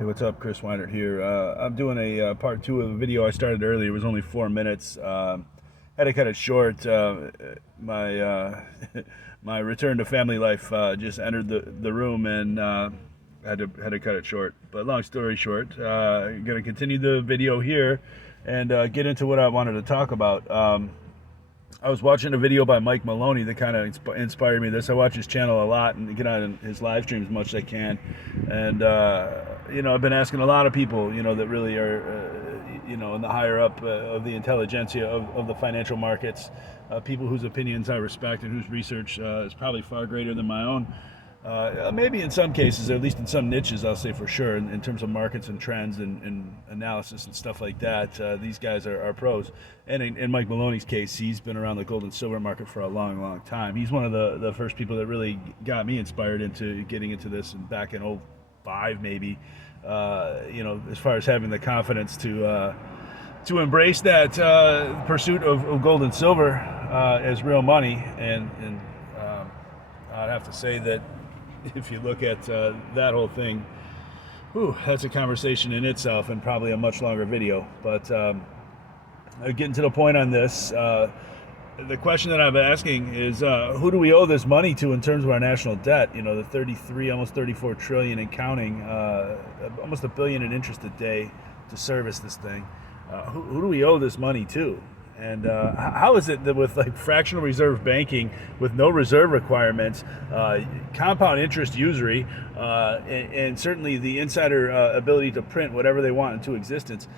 Hey, what's up? Chris Weinert here. I'm doing a part two of a video I started earlier. It was only 4 minutes. Had to cut it short. My my return to family life just entered the room and had to cut it short. But long story short, I'm gonna continue the video here and get into what I wanted to talk about. I was watching a video by Mike Maloney that kind of inspired me. I watch his channel a lot and get on his live streams as much as I can. And, I've been asking a lot of people, that really are, in the higher up of the intelligentsia of the financial markets, people whose opinions I respect and whose research is probably far greater than my own. Maybe in some cases, or at least in some niches, I'll say for sure, in terms of markets and trends and analysis and stuff like that, these guys are pros. And in Mike Maloney's case, he's been around the gold and silver market for a long, long time. He's one of the first people that really got me inspired into getting into this, and back in '05 maybe, as far as having the confidence to embrace that pursuit of gold and silver as real money. And I'd have to say that if you look at that whole thing, that's a conversation in itself and probably a much longer video. But getting to the point on this, the question that I'm asking is, who do we owe this money to in terms of our national debt? The 33, almost 34 trillion and counting, almost $1 billion in interest a day to service this thing. Who do we owe this money to? And how is it that with fractional reserve banking, with no reserve requirements, compound interest usury, and certainly the insider ability to print whatever they want into existence,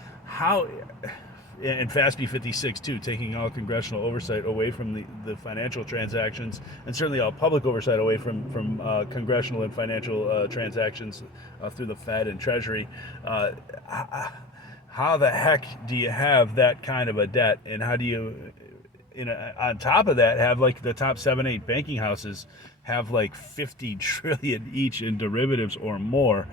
and FASB 56 too, taking all congressional oversight away from the financial transactions, and certainly all public oversight away from congressional and financial transactions through the Fed and Treasury. How the heck do you have that kind of a debt, and how do you, on top of that, have the top 7-8 banking houses have 50 trillion each in derivatives or more,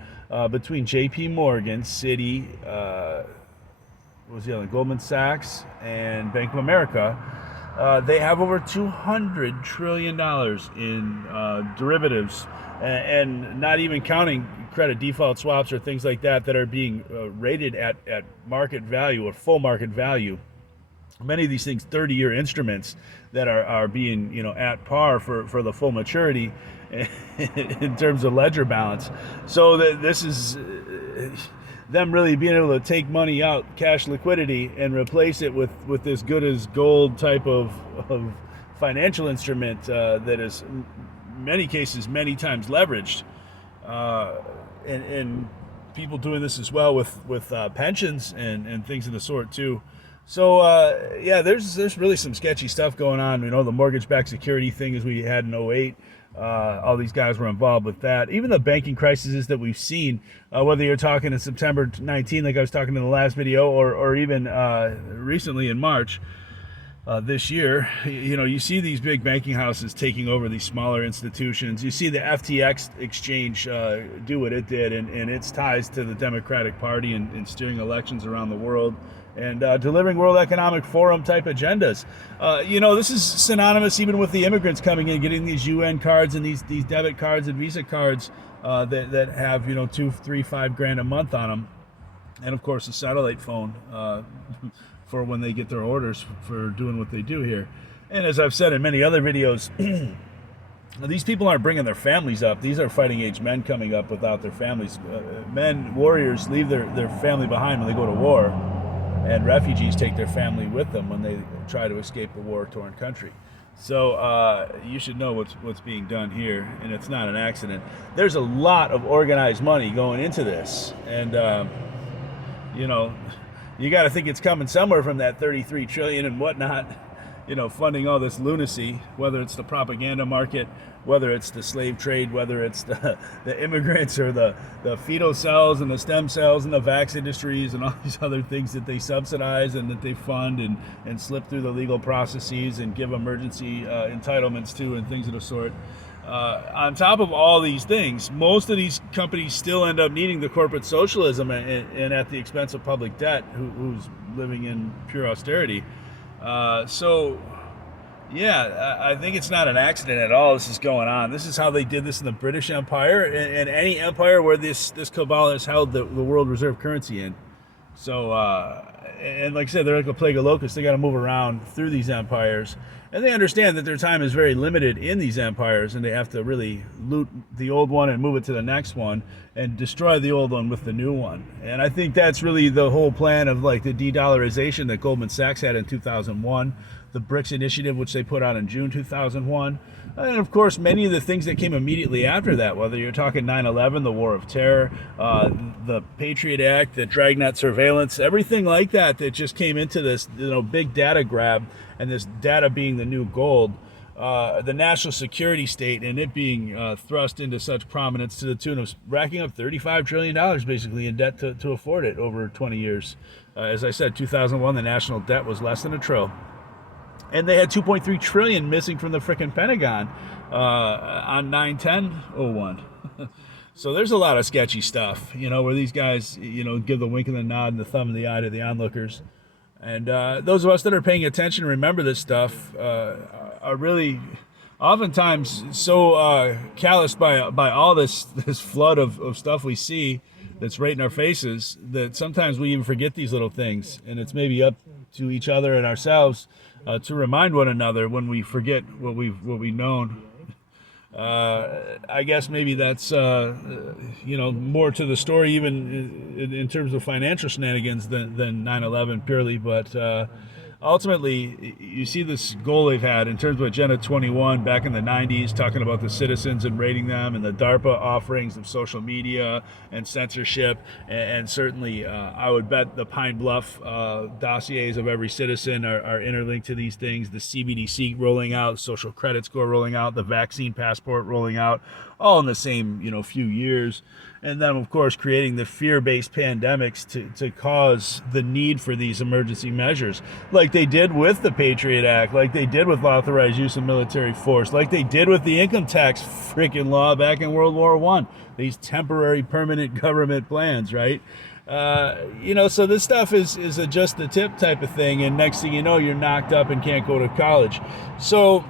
between J.P. Morgan, Citi, what was the other, Goldman Sachs, and Bank of America. They have over $200 trillion in derivatives, and not even counting credit default swaps or things like that are being rated at market value or full market value. Many of these things 30-year instruments that are being at par for the full maturity in terms of ledger balance. So this is them really being able to take money out, cash liquidity, and replace it with this good as gold type of financial instrument that is in many cases many times leveraged. And people doing this as well with pensions and things of the sort too. So there's really some sketchy stuff going on. The mortgage-backed security thing as we had in '08. All these guys were involved with that. Even the banking crises that we've seen, whether you're talking in September 19, like I was talking in the last video, or even recently in March this year, you see these big banking houses taking over these smaller institutions. You see the FTX exchange do what it did, and its ties to the Democratic Party and steering elections around the world, and delivering World Economic Forum type agendas. This is synonymous even with the immigrants coming in, getting these UN cards and these debit cards and Visa cards that have $2, $3, $5 grand a month on them, and of course a satellite phone for when they get their orders for doing what they do here. And as I've said in many other videos, these people aren't bringing their families up. These are fighting age men coming up without their families. Warriors leave their family behind when they go to war, and refugees take their family with them when they try to escape a war-torn country. So you should know what's being done here, and it's not an accident. There's a lot of organized money going into this, and you got to think it's coming somewhere from that 33 trillion and whatnot, funding all this lunacy, whether it's the propaganda market, whether it's the slave trade, whether it's the immigrants or the fetal cells and the stem cells and the vax industries and all these other things that they subsidize and that they fund and slip through the legal processes and give emergency entitlements to and things of the sort. On top of all these things, most of these companies still end up needing the corporate socialism and at the expense of public debt, who's living in pure austerity. So Yeah, I think it's not an accident at all. This is going on. This is how they did this in the British Empire and any empire where this cabal has held the world reserve currency in. So, and like I said, they're like a plague of locusts. They got to move around through these empires, and they understand that their time is very limited in these empires, and they have to really loot the old one and move it to the next one, and destroy the old one with the new one. And I think that's really the whole plan of like the de-dollarization that Goldman Sachs had in 2001, the BRICS initiative, which they put out in June 2001. And of course, many of the things that came immediately after that, whether you're talking 9/11, the War of Terror, the Patriot Act, the Dragnet surveillance, everything like that just came into this, big data grab, and this data being the new gold, the national security state, and it being thrust into such prominence to the tune of racking up $35 trillion basically in debt to afford it over 20 years. As I said, 2001, the national debt was less than $1 trillion. And they had 2.3 trillion missing from the frickin' Pentagon on 9/10/01. So there's a lot of sketchy stuff, where these guys, give the wink and the nod and the thumb and the eye to the onlookers. And those of us that are paying attention and remember this stuff are really oftentimes so calloused by all this flood of stuff we see that's right in our faces that sometimes we even forget these little things. And it's maybe up to each other and ourselves to remind one another when we forget what we've known. I guess maybe that's more to the story, even in terms of financial shenanigans than 9/11 purely, but ultimately, you see this goal they've had in terms of Agenda 21 back in the 90s, talking about the citizens and rating them, and the DARPA offerings of social media and censorship. And certainly, I would bet the Pine Bluff dossiers of every citizen are interlinked to these things. The CBDC rolling out, social credit score rolling out, the vaccine passport rolling out, all in the same few years. And then, of course, creating the fear-based pandemics to cause the need for these emergency measures, like they did with the Patriot Act, like they did with authorized use of military force, like they did with the income tax freaking law back in World War I. These temporary, permanent government plans, right? So this stuff is a just the tip type of thing, and next thing you know, you're knocked up and can't go to college. So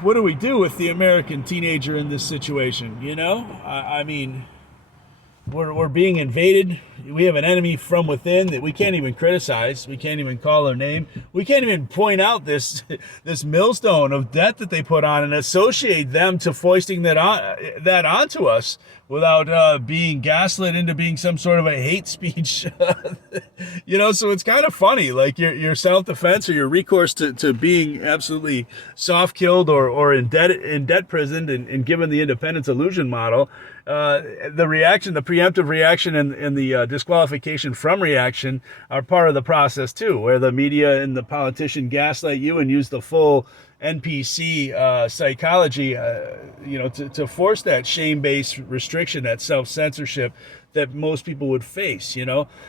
what do we do with the American teenager in this situation? I mean, we're being invaded. We have an enemy from within that we can't even criticize. We can't even call their name. We can't even point out this millstone of debt that they put on and associate them to foisting that onto us without being gaslit into being some sort of a hate speech. So it's kind of funny, like your self-defense or your recourse to being absolutely soft-killed or in debt prisoned and given the independence illusion model. The reaction, the preemptive reaction and the disqualification from reaction are part of the process too, where the media and the politician gaslight you and use the full NPC psychology, to force that shame-based restriction, that self-censorship that most people would face.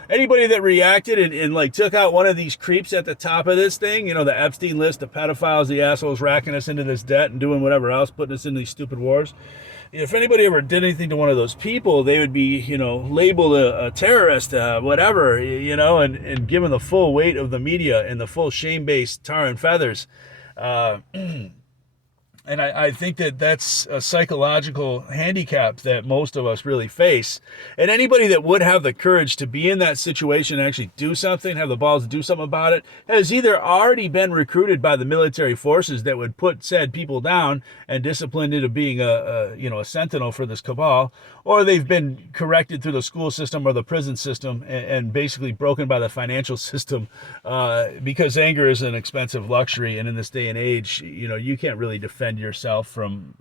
Anybody that reacted and like took out one of these creeps at the top of this thing, the Epstein list, the pedophiles, the assholes racking us into this debt and doing whatever else, putting us in these stupid wars. If anybody ever did anything to one of those people, they would be, labeled a terrorist, whatever, and given the full weight of the media and the full shame-based tar and feathers. And I think that's a psychological handicap that most of us really face. And anybody that would have the courage to be in that situation and actually do something, have the balls to do something about it, has either already been recruited by the military forces that would put said people down and disciplined into being a sentinel for this cabal, or they've been corrected through the school system or the prison system and basically broken by the financial system, because anger is an expensive luxury. And in this day and age, you can't really defend yourself from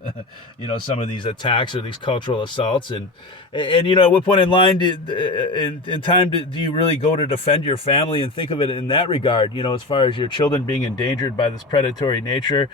some of these attacks or these cultural assaults, and at what point in time do you really go to defend your family and think of it in that regard, as far as your children being endangered by this predatory nature,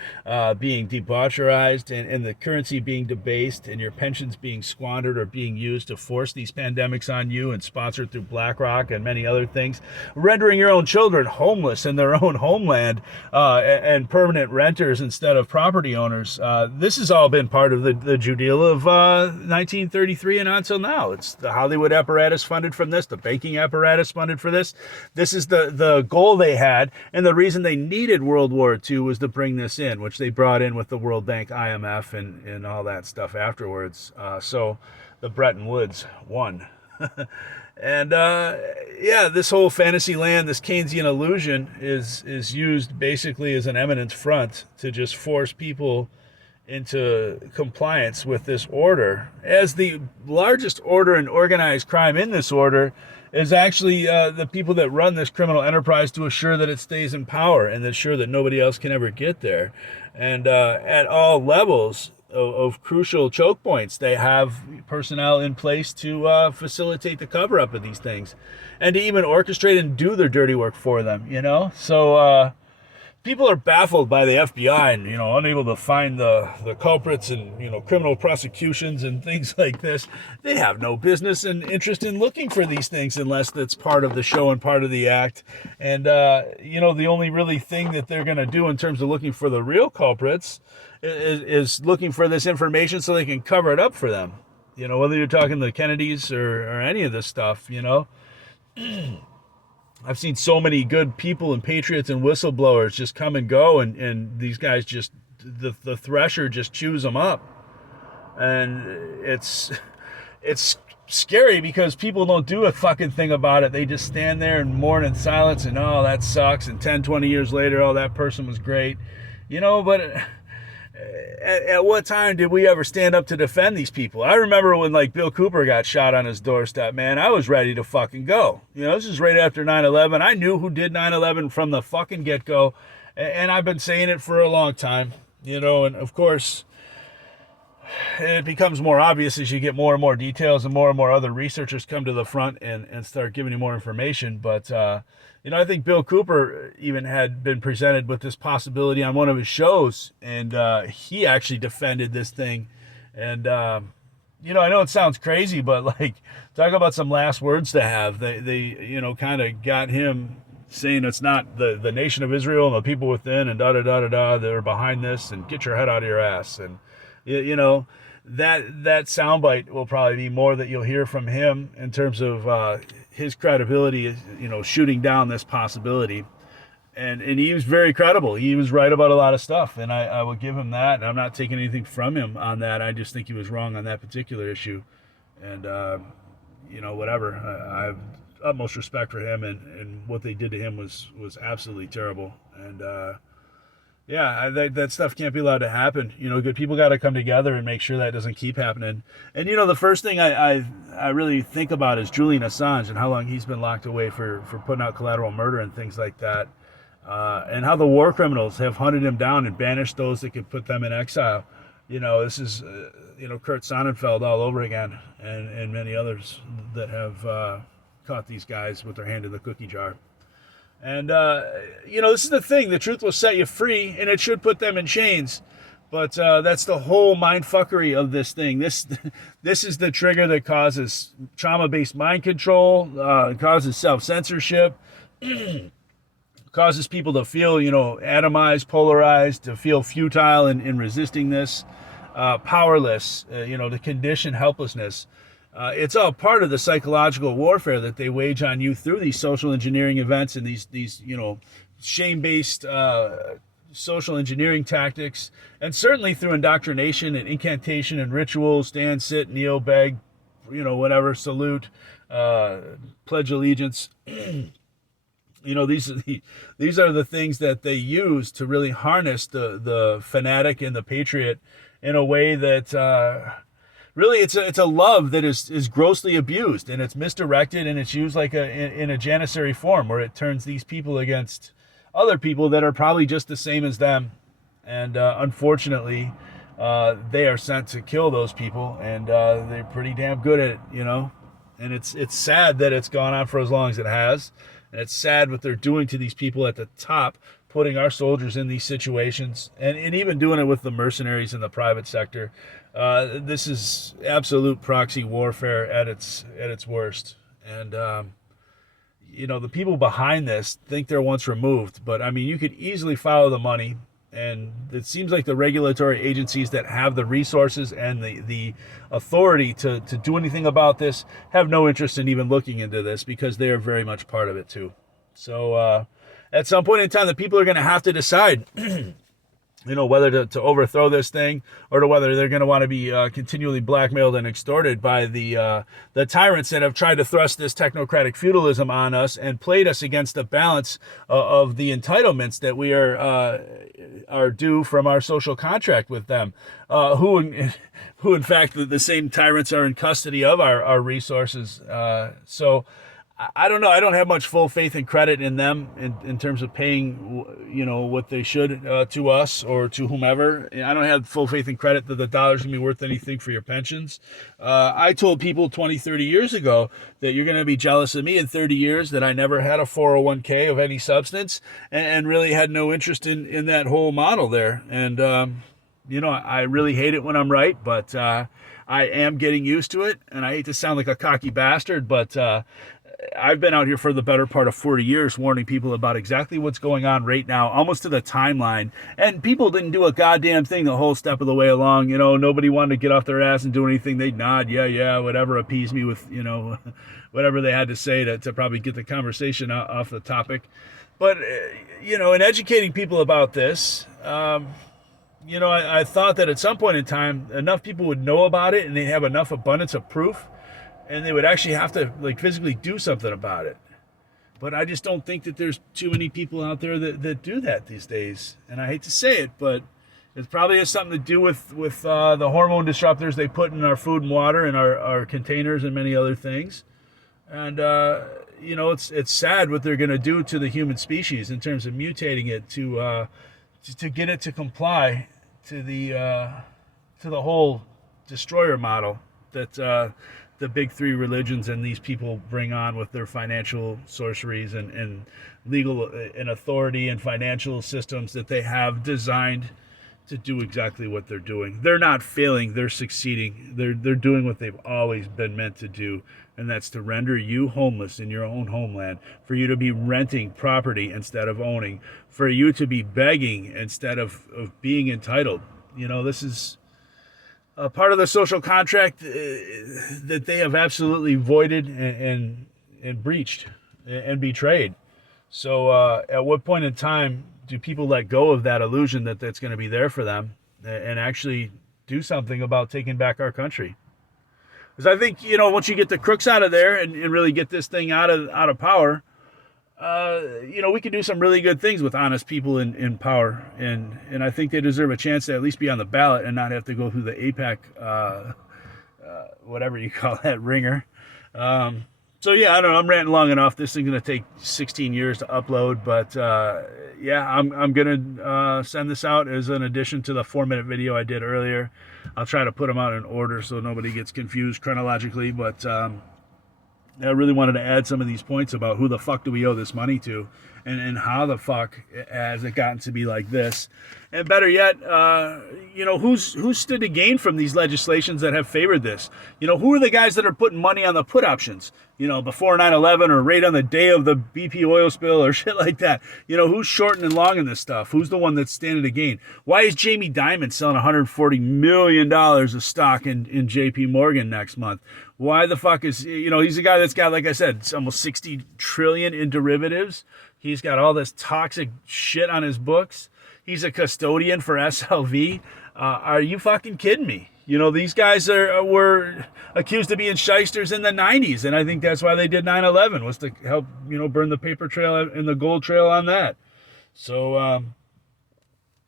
being debaucherized, and the currency being debased, and your pensions being squandered or being used to force these pandemics on you and sponsored through BlackRock and many other things, rendering your own children homeless in their own homeland, and permanent renters instead of property owners. owners. This has all been part of the Jew deal of 1933 and until now. It's the Hollywood apparatus funded from this, the banking apparatus funded for this. This is the goal they had, and the reason they needed World War II was to bring this in, which they brought in with the World Bank, IMF, and all that stuff afterwards. So the Bretton Woods won. And yeah, this whole fantasy land, this Keynesian illusion is used basically as an eminence front to just force people into compliance with this order. As the largest order in organized crime in this order is actually the people that run this criminal enterprise to assure that it stays in power and ensure that nobody else can ever get there. And at all levels of crucial choke points, they have personnel in place to facilitate the cover up of these things and to even orchestrate and do their dirty work for them, you know? So people are baffled by the FBI and, you know, unable to find the culprits and, you know, criminal prosecutions and things like this. They have no business and interest in looking for these things unless that's part of the show and part of the act. And, you know, the only really thing that they're going to do in terms of looking for the real culprits is looking for this information so they can cover it up for them. You know, whether you're talking the Kennedys or any of this stuff, you know. I've seen so many good people and patriots and whistleblowers just come and go, and these guys just, the thresher just chews them up. And it's scary because people don't do a fucking thing about it. They just stand there and mourn in silence and, oh, that sucks. And 10, 20 years later, oh, that person was great. You know, but at what time did we ever stand up to defend these people? I remember when, like, Bill Cooper got shot on his doorstep, man, I was ready to fucking go. You know, this is right after 9/11. I knew who did 9/11 from the fucking get-go, and I've been saying it for a long time, you know, and of course, it becomes more obvious as you get more and more details and more other researchers come to the front and start giving you more information. But, you know, I think Bill Cooper even had been presented with this possibility on one of his shows, and he actually defended this thing. And, you know, I know it sounds crazy, but, like, talk about some last words to have. They you know, kind of got him saying it's not the nation of Israel and the people within and da-da-da-da-da that are behind this, and get your head out of your ass. And, you know, that soundbite will probably be more that you'll hear from him in terms of his credibility, you know, shooting down this possibility. And he was very credible. He was right about a lot of stuff, and I will give him that. And I'm not taking anything from him on that. I just think he was wrong on that particular issue. And, you know, whatever. I have utmost respect for him, and what they did to him was absolutely terrible. And, yeah, that stuff can't be allowed to happen. You know, good people got to come together and make sure that doesn't keep happening. And, you know, the first thing I really think about is Julian Assange and how long he's been locked away for putting out collateral murder and things like that. And how the war criminals have hunted him down and banished those that could put them in exile. You know, this is, you know, Kurt Sonnenfeld all over again, and many others that have caught these guys with their hand in the cookie jar. And, you know, this is the thing. The truth will set you free, and it should put them in chains. But that's the whole mindfuckery of this thing. This is the trigger that causes trauma-based mind control, causes self-censorship, causes people to feel, you know, atomized, polarized, to feel futile in resisting this, powerless, you know, to condition helplessness. It's all part of the psychological warfare that they wage on you through these social engineering events and these you know, shame-based social engineering tactics, and certainly through indoctrination and incantation and rituals, stand, sit, kneel, beg, you know, whatever, salute, pledge allegiance. You know, these are the things that they use to really harness the fanatic and the patriot in a way that really it's a love that is grossly abused, and it's misdirected, and it's used like in a janissary form where it turns these people against other people that are probably just the same as them. And unfortunately, they are sent to kill those people, and they're pretty damn good at it, you know. And it's sad that it's gone on for as long as it has. And it's sad what they're doing to these people at the top, putting our soldiers in these situations, and even doing it with the mercenaries in the private sector. This is absolute proxy warfare at its worst. And, you know, the people behind this think they're once removed. But, I mean, you could easily follow the money. And it seems like the regulatory agencies that have the resources and the authority to do anything about this have no interest in even looking into this, because they are very much part of it too. So at some point in time, the people are going to have to decide whether to overthrow this thing, or to whether they're going to want to be continually blackmailed and extorted by the tyrants that have tried to thrust this technocratic feudalism on us and played us against the balance of the entitlements that we are due from our social contract with them, who in fact the same tyrants are in custody of our resources. So I don't know. I don't have much full faith and credit in them in terms of paying, what they should to us or to whomever. I don't have full faith and credit that the dollar's going to be worth anything for your pensions. I told people 20, 30 years ago that you're going to be jealous of me in 30 years, that I never had a 401k of any substance, and really had no interest in that whole model there. And, I really hate it when I'm right, but I am getting used to it. And I hate to sound like a cocky bastard, but I've been out here for the better part of 40 years warning people about exactly what's going on right now, almost to the timeline. And people didn't do a goddamn thing the whole step of the way along. Nobody wanted to get off their ass and do anything. They'd nod, yeah, whatever, appease me with, whatever they had to say to probably get the conversation off the topic. But, in educating people about this, I thought that at some point in time, enough people would know about it and they'd have enough abundance of proof, and they would actually have to physically do something about it. But I just don't think that there's too many people out there that do that these days. And I hate to say it, but it probably has something to do with the hormone disruptors they put in our food and water and our containers and many other things. And, it's sad what they're going to do to the human species in terms of mutating it to get it to comply to the whole destroyer model that the big three religions and these people bring on with their financial sorceries and legal and authority and financial systems that they have designed to do exactly what they're doing. They're not failing, they're succeeding. They're doing what they've always been meant to do, and that's to render you homeless in your own homeland, for you to be renting property instead of owning, for you to be begging instead of being entitled. This is a part of the social contract that they have absolutely voided and breached and betrayed. So at what point in time do people let go of that illusion that that's going to be there for them and actually do something about taking back our country? Because I think, once you get the crooks out of there and really get this thing out of power, we can do some really good things with honest people in power. And I think they deserve a chance to at least be on the ballot and not have to go through the APAC, whatever you call that, ringer. So yeah, I don't know. I'm ranting long enough. This thing's going to take 16 years to upload, but I'm going to send this out as an addition to the 4-minute video I did earlier. I'll try to put them out in order so nobody gets confused chronologically, but I really wanted to add some of these points about who the fuck do we owe this money to, and how the fuck has it gotten to be like this. And better yet, who's stood to gain from these legislations that have favored this? Who are the guys that are putting money on the put options, before 9/11 or right on the day of the BP oil spill or shit like that? Who's shorting and longing this stuff? Who's the one that's standing to gain? Why is Jamie Dimon selling $140 million of stock in JP Morgan next month? Why the fuck is, he's a guy that's got, like I said, it's almost 60 trillion in derivatives. He's got all this toxic shit on his books. He's a custodian for SLV. Are you fucking kidding me? These guys were accused of being shysters in the 90s, and I think that's why they did 9/11, was to help, burn the paper trail and the gold trail on that. So,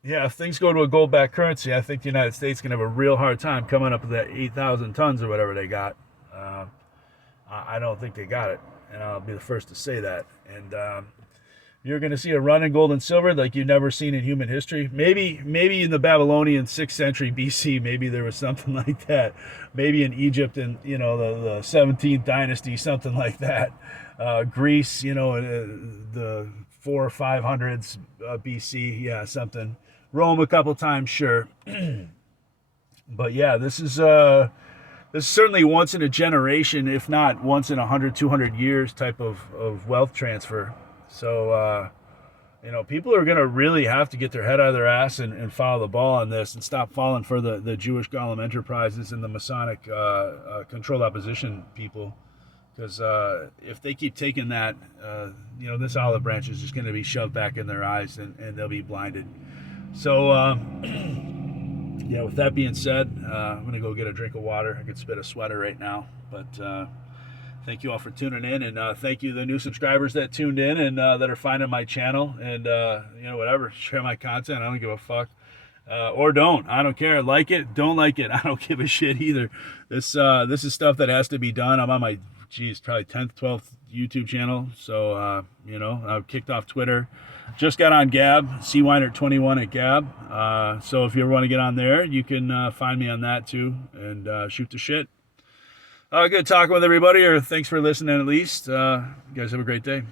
if things go to a gold-backed currency, I think the United States can have a real hard time coming up with that 8,000 tons or whatever they got. I don't think they got it, and I'll be the first to say that. And you're going to see a run in gold and silver like you've never seen in human history. Maybe in the Babylonian 6th century BC, maybe there was something like that. Maybe in Egypt in the 17th dynasty, something like that. Greece, the 400s or 500s BC, yeah, something. Rome a couple times, sure. But yeah, this is certainly once in a generation, if not once in 100, 200 years type of wealth transfer. So, people are going to really have to get their head out of their ass and follow the ball on this and stop falling for the Jewish Golem Enterprises and the Masonic controlled opposition people. Because if they keep taking that, this olive branch is just going to be shoved back in their eyes and they'll be blinded. So, yeah, with that being said, I'm going to go get a drink of water. I could spit a sweater right now. But thank you all for tuning in. And thank you to the new subscribers that tuned in and that are finding my channel. And, whatever, share my content. I don't give a fuck. Or don't. I don't care. Like it, don't like it. I don't give a shit either. This is stuff that has to be done. I'm on my probably 10th, 12th YouTube channel. So, I've kicked off Twitter. Just got on Gab, CWeiner21 at Gab. So if you ever want to get on there, you can find me on that too and shoot the shit. Good talking with everybody, or thanks for listening at least. You guys have a great day.